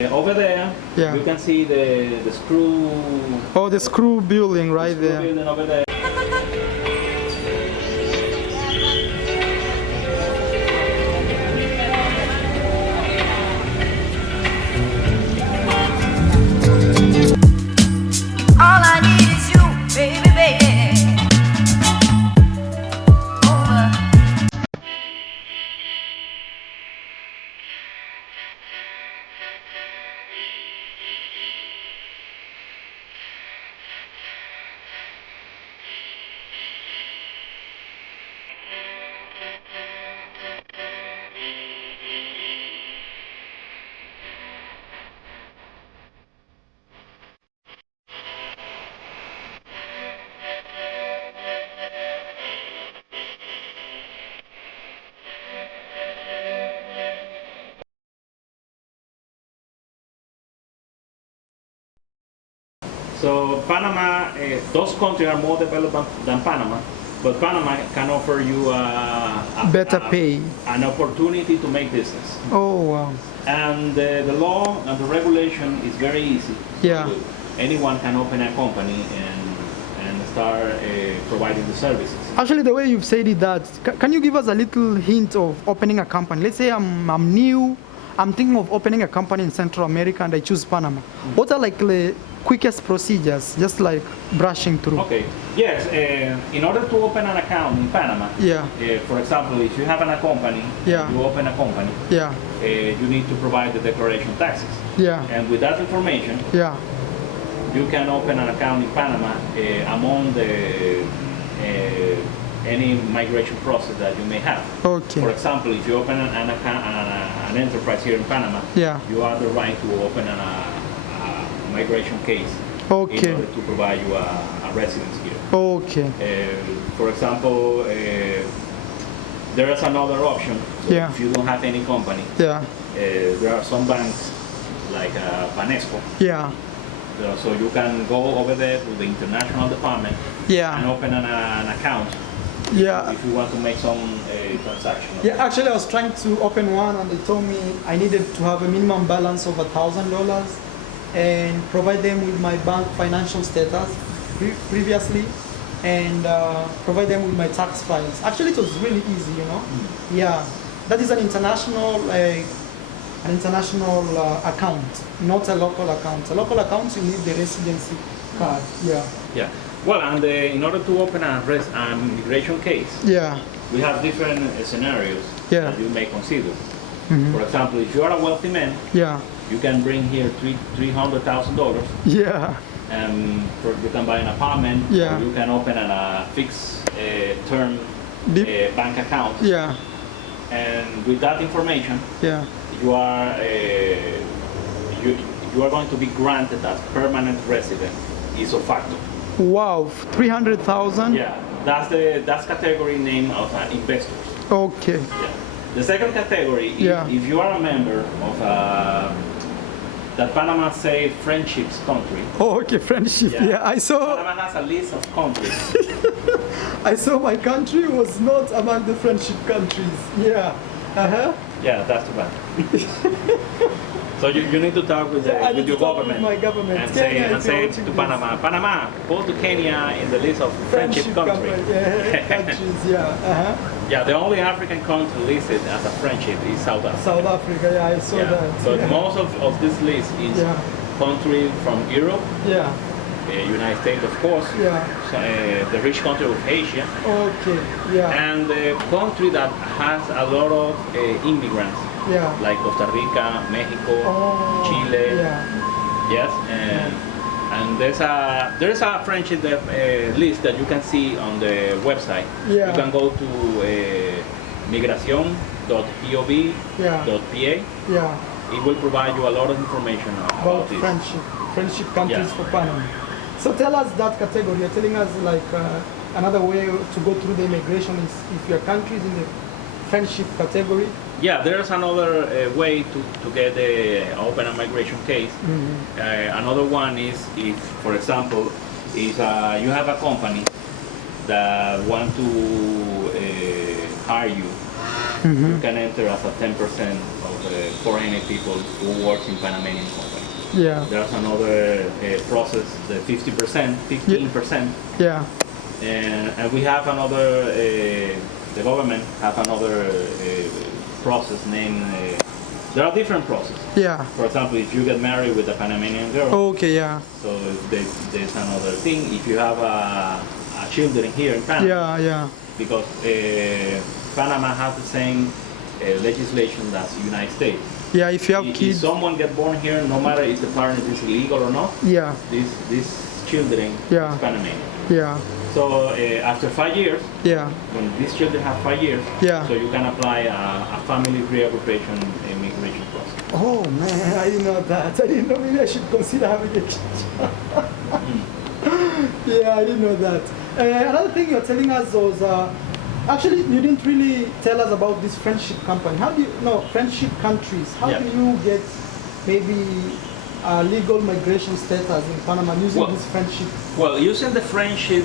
Over there, Yeah. you can see the screw. Oh, the screw building right screw there. building over there. All I need is you, baby, baby. Over. So Panama, those countries are more developed than Panama, but Panama can offer you Better pay. an opportunity to make business. Oh wow. And the law and the regulation is very easy. Yeah. Anyone can open a company and start providing the services. Actually, the way you've said it, that can you give us a little hint of opening a company? Let's say I'm new, I'm thinking of opening a company in Central America, and I choose Panama. What are like the quickest procedures, just like brushing through? Okay. Yes. In order to open an account in Panama, Yeah. For example, if you have a company, Yeah. you open a company, Yeah. you need to provide the declaration taxes. Yeah. And with that information, Yeah. you can open an account in Panama among the any migration process that you may have. Okay. For example, if you open an account, an enterprise here in Panama, Yeah. you have the right to open a migration case Okay. in order to provide you a residence here. Okay. For example, there is another option. Yeah. If you don't have any company, Yeah. there are some banks like Banesco. Yeah. So you can go over there to the international department and Yeah. open an account Yeah. if you want to make some transaction. Yeah, actually I was trying to open one and they told me I needed to have a minimum balance of $1,000 and provide them with my bank financial status previously and provide them with my tax files. Actually it was really easy, you know. Yeah, that is an international account, not a local account. A local account you need the residency card. Yeah. Yeah. Well, and in order to open an immigration case, Yeah. we have different scenarios Yeah. that you may consider. Mhm. For example, if you are a wealthy man, Yeah. you can bring here $300,000 Yeah. and you can buy an apartment, Yeah. or you can open a fixed term Deep- bank account. Yeah. And with that information, Yeah. you are you are going to be granted as permanent resident ipso facto. Wow, 300,000? Yeah, that's category name of investors. Okay. Yeah. The second category, Yeah. if you are a member of that Panama say friendships country. Oh, okay, friendship. Yeah, I saw. Panama has a list of countries. I saw my country was not among the friendship countries. Yeah. Uh-huh. Yeah, that's too bad. So you need to talk with, I with need your to talk with government my government. and Kenya say is to watching Panama, Panama, put to Kenya in the list of friendship country. Yeah, countries. Yeah. Uh-huh. Yeah, the only African country listed as a friendship is South Africa. South Africa. Yeah, I saw Yeah. that. So yeah. most of this list is Yeah. country from Europe, Yeah. United States, of course, Yeah. so, the rich country of Asia, Okay. Yeah. and the country that has a lot of immigrants, Yeah. like Costa Rica, Mexico, Oh, Chile. Yeah. Yes, and there's a friendship list that you can see on the website. Yeah. You can go to migracion.gov.pa. Yeah. Yeah. It will provide you a lot of information About about this. friendship countries Yeah. for Panama. So tell us that category. You're telling us like another way to go through the immigration is if your country is in the friendship category. Yeah, there's another way to get open a migration case. Another one is if, for example, if you have a company that want to hire you, you can enter as a 10% of foreign people who work in Panamanian companies. Yeah. There's another process, the 50%, 15%, Yeah. and we have another. The government have another process named. There are different processes. Yeah. For example, if you get married with a Panamanian girl, Okay. Yeah. so there's another thing. If you have a children here in Panama, Yeah. Yeah. because Panama has the same legislation as the United States. Yeah. If you have If kids. someone get born here, no matter if the parent is illegal or not, Yeah. these children Yeah. is Panamanian. Yeah. So after 5 years, Yeah. when these children have 5 years, Yeah. so you can apply a family reagrupation immigration process. Oh man, I didn't know that. I didn't know. Maybe I should consider having a kid. Yeah, I didn't know that. Another thing you're telling us was actually you didn't really tell us about this friendship company. How do you friendship countries? How Yeah. do you get maybe legal migration status in Panama using Well- this friendship? Well, using the friendship,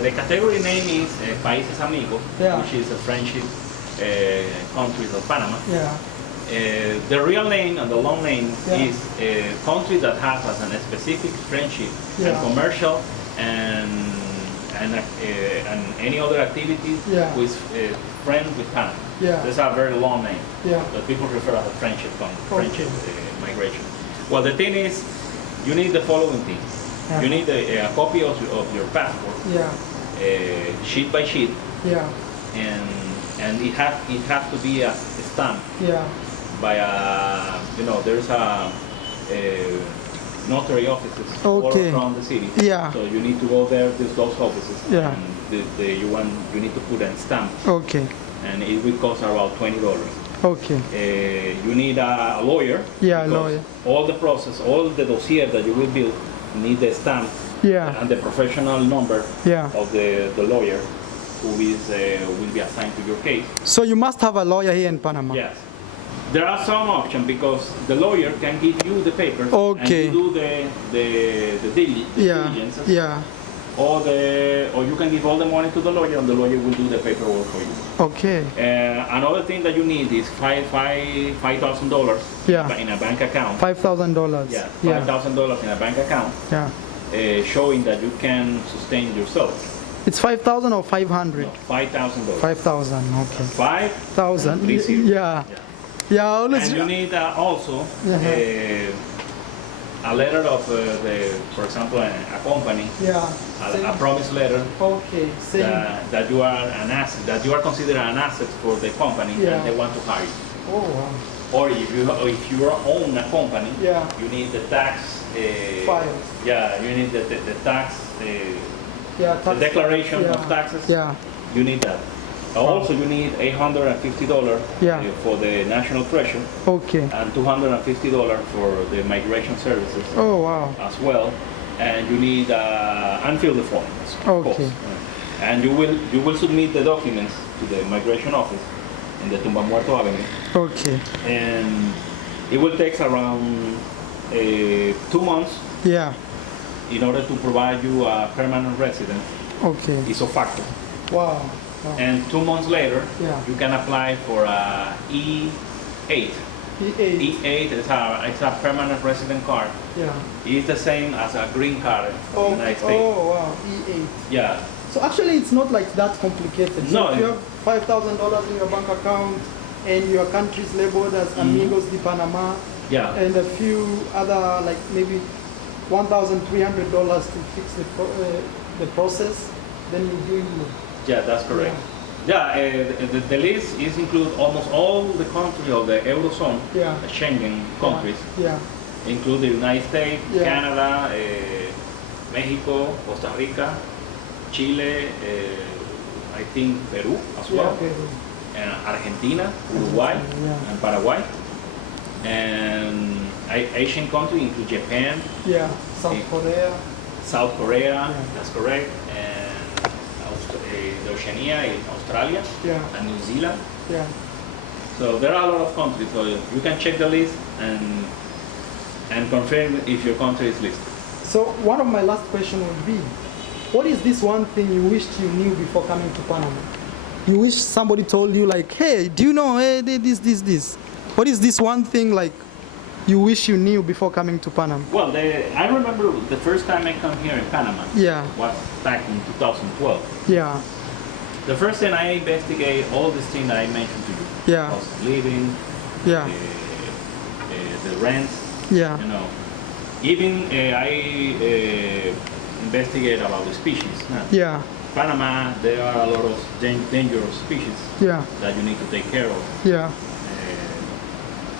the category name is Países Amigos, Yeah. which is a friendship countries of Panama. Yeah. The real name and the long name Yeah. is a country that has as a specific friendship Yeah. and commercial and any other activity Yeah. with friend with Panama. Yeah. That's a very long name Yeah. that people refer as a friendship Okay. migration. Well, the thing is, you need the following things. Yeah. You need a copy of your passport, Yeah. sheet by sheet, Yeah. and it has to be a stamp Yeah. by there's a notary offices all Okay. around the city. Yeah. So you need to go there to those offices. Yeah. And you need to put a stamp, Okay. and it will cost about $20. Okay. You need a lawyer. Yeah, a because lawyer. All the process, all the dossier that you will build need the stamp Yeah. and the professional number Yeah. of the lawyer who will be assigned to your case. So you must have a lawyer here in Panama. Yes. There are some options because the lawyer can give you the papers Okay. and you do the Yeah. diligences, Yeah. or you can give all the money to the lawyer and the lawyer will do the paperwork for you. Okay. Another thing that you need is $5,000 Yeah. in a bank account. $5,000. Yeah, Yeah. $5,000 in a bank account, Yeah. showing that you can sustain yourself. It's 5,000 or 500? No, $5,000. 5,000. Okay. 5,000. 1,000. Yeah. Yeah. Always. And you need also a letter of for example, a company, Yeah. a promise letter Okay. Same. that you are an asset, that you are considered an asset for the company, Yeah. and they want to hire you. Oh wow. Or if you own a company, Yeah. you need the tax. Files. Yeah, you need the tax. Yeah. The declaration yeah. of taxes. Yeah. You need that. Also, you need $850 Yeah. for the national treasure Okay. and $250 for the migration services Oh wow. as well. And you need and fill the form, of Okay. course. And you will submit the documents to the migration office in the Tumba Muerto Avenue, Okay. and it will take around 2 months Yeah. in order to provide you a permanent residence, Okay. ipso facto. Wow. Wow. And 2 months later, Yeah. you can apply for a E8. E8. E8 is a permanent resident card. Yeah. It's the same as a green card in the Oh. United States. Oh wow. E8. Yeah. So actually, it's not like that complicated. So No, if you have $5,000 in your bank account and your country is labeled as Amigos de Panama, Yeah. and a few other like maybe $1,300 to fix the process, then you're doing good. Yeah, that's correct. Yeah, the list is include almost all the countries of the Eurozone, Yeah. the Schengen countries, Yeah. include the United States, Yeah. Canada, Mexico, Costa Rica, Chile, I think Peru as Yeah. well, Okay. and Argentina, Uruguay, Yeah. and Paraguay. And Asian countries include Japan, Yeah. South Yeah. Korea. South Korea, Yeah. that's correct, and the Oceania is Australia Yeah. and New Zealand. Yeah. So there are a lot of countries, so you can check the list and confirm if your country is listed. So one of my last question would be, what is this one thing you wished you knew before coming to Panama? you wish somebody told you like, hey, do you know, hey, this? What is this one thing like you wish you knew before coming to Panama? Well, I remember the first time I come here in Panama. Yeah. Was back in 2012. Yeah. The first thing I investigate all these things that I mentioned to you. Yeah. Cost of living. Yeah. The rent. Yeah. You know. Even I investigate about the species. Yeah. Panama, there are a lot of dangerous species Yeah. that you need to take care of. Yeah.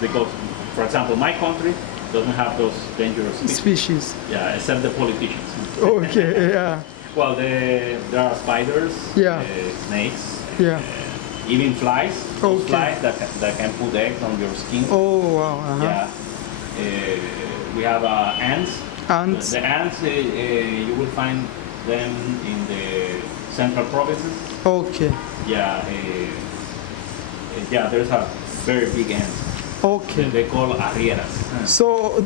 Because, for example, my country doesn't have those dangerous species. Species. Except the politicians. Okay. Yeah. Well, there are spiders, Yeah. snakes, Yeah. even flies. Those Okay. flies that can put eggs on your skin. Oh wow. Uh-huh. Yeah. We have ants. Ants. The ants, you will find them in the central provinces. Okay. Yeah. There's a very big ant. Okay. They call arrieras. So.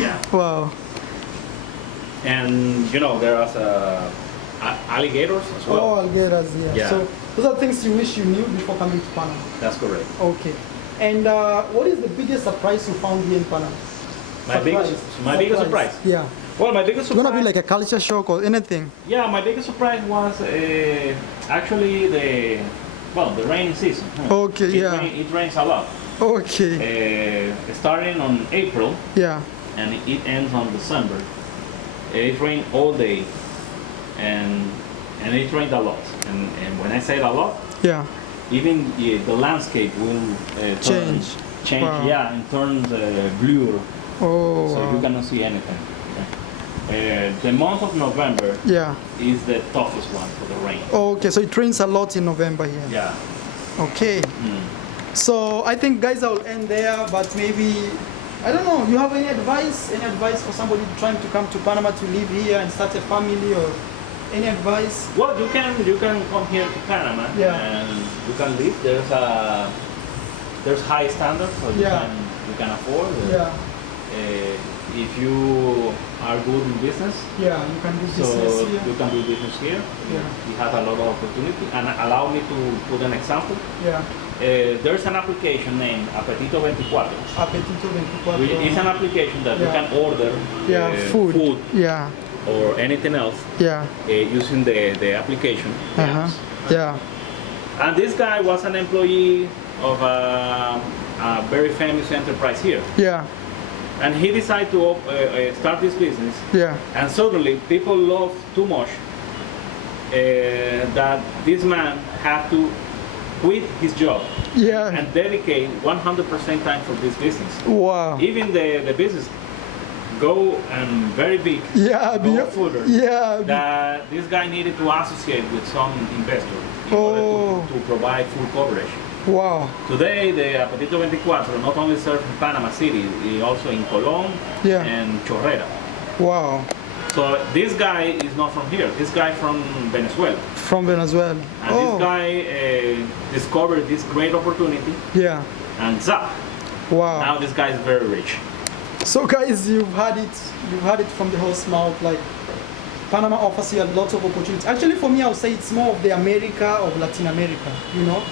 Yeah. Wow. And you know there are alligators as well. Oh, alligators. Yeah. Yeah. So those are things you wish you knew before coming to Panama. That's correct. Okay. And what is the biggest surprise you found here in Panama? My biggest surprise. Yeah. Well, my biggest It's surprise. gonna be like a culture shock or anything. Yeah, my biggest surprise was actually the rainy season. Okay, yeah. It rains a lot. Okay. Starting on April Yeah. and it ends on December. It rained all day, and it rained a lot. And when I say a lot, Yeah. even the landscape will Change. Change, Wow. yeah, and turns blue, Oh. so you Wow. cannot see anything. The month of November Yeah. is the toughest one for the rain. Okay. So it rains a lot in November here. Yeah. Okay. So I think guys I will end there, but maybe I don't know. You have any advice? Any advice for somebody trying to come to Panama to live here and start a family, or any advice? Well, you can come here to Panama Yeah. and you can live. There's high standards, so Yeah. you can afford. Yeah. If you are good in business, Yeah. You can do so business here. you can do business here. Yeah. You have a lot of opportunity. And allow me to put an example. Yeah. There's an application named Apetito 24. Apetito 24. It's an application that you Yeah. can order Yeah. Food. Yeah. or anything else Yeah. using the application. the Uh-huh. apps. Yeah. And this guy was an employee of a very famous enterprise here. Yeah. And he decided to start this business. Yeah. And suddenly people love too much that this man had to quit his job Yeah. and dedicate 100% time for this business. Wow. Even the business go and very big. Yeah. go further. Yeah. That this guy needed to associate with some investor in order to provide full coverage. Wow. Today, the Apetito 24 not only serves in Panama City, it also in Colón Yeah. and Chorrera. Wow. So this guy is not from here. This guy from Venezuela. From Venezuela. And this guy discovered this great opportunity Yeah. and zap. Wow. Now this guy is very rich. So guys, you've had it from the horse mouth. Like Panama offers you a lot of opportunities. Actually, for me, I would say it's more of the America of Latin America. You know,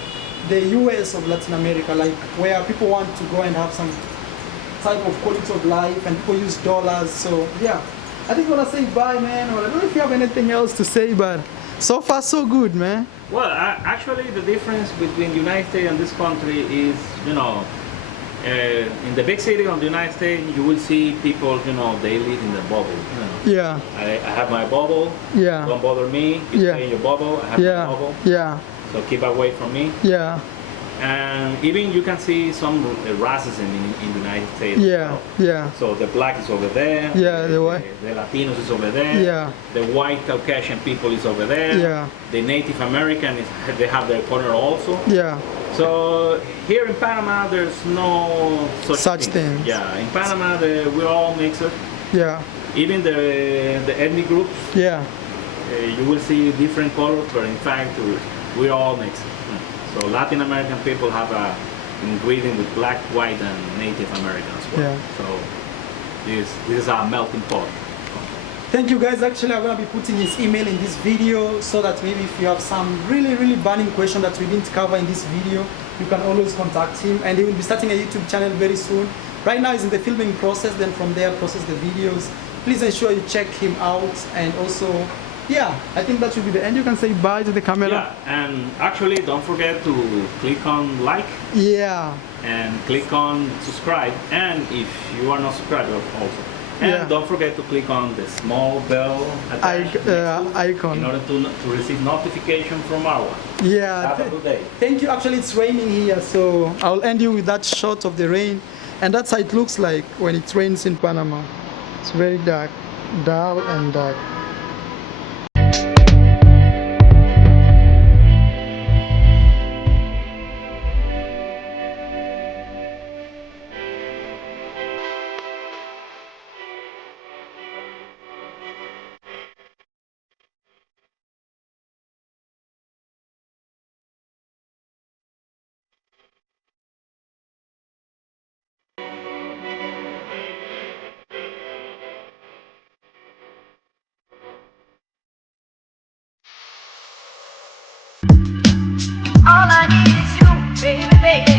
the US of Latin America, like where people want to go and have some type of quality of life, and people use dollars. So yeah, I think I wanna say bye, man. Or I don't know if you have anything else to say, but so far so good, man. Well, actually, the difference between the United States and this country is, you know, in the big city of the United States, you will see people, you know, they live in the bubble. You know. Yeah. I have my bubble. Yeah. Don't bother me. You Yeah. stay in your bubble. I have my Yeah. bubble. Yeah. So keep away from me. Yeah. And even you can see some racism in the United States. Yeah. Yeah. So the black is over there. Yeah, the white. The Latinos is over there. Yeah. The white Caucasian people is over there. Yeah. The Native American they have their corner also. Yeah. So here in Panama, there's no such thing. Yeah, in Panama, we're all mixed. Yeah. Even the ethnic groups, Yeah. you will see different colors, but in fact, we're all mixed. So Latin American people have a ingredient with black, white, and Native American as well. Yeah. So this is our melting pot. Thank you guys. Actually, I'm gonna be putting his email in this video so that maybe if you have some really burning question that we didn't cover in this video, you can always contact him. And he will be starting a YouTube channel very soon. Right now he's in the filming process, then from there process the videos. Please ensure you check him out, and also, yeah, I think that should be the end. You can say bye to the camera. Yeah, and actually don't forget to click on like Yeah. and click on subscribe, and if you are not subscribed also. And Yeah. don't forget to click on the small bell attached next to Icon. in order to receive notification from our one. Yeah. Have a good day. Thank you. Actually, it's raining here, so I'll end you with that shot of the rain. And that's how it looks like when it rains in Panama. It's very dark, dull and dark. All I need is you, baby, baby.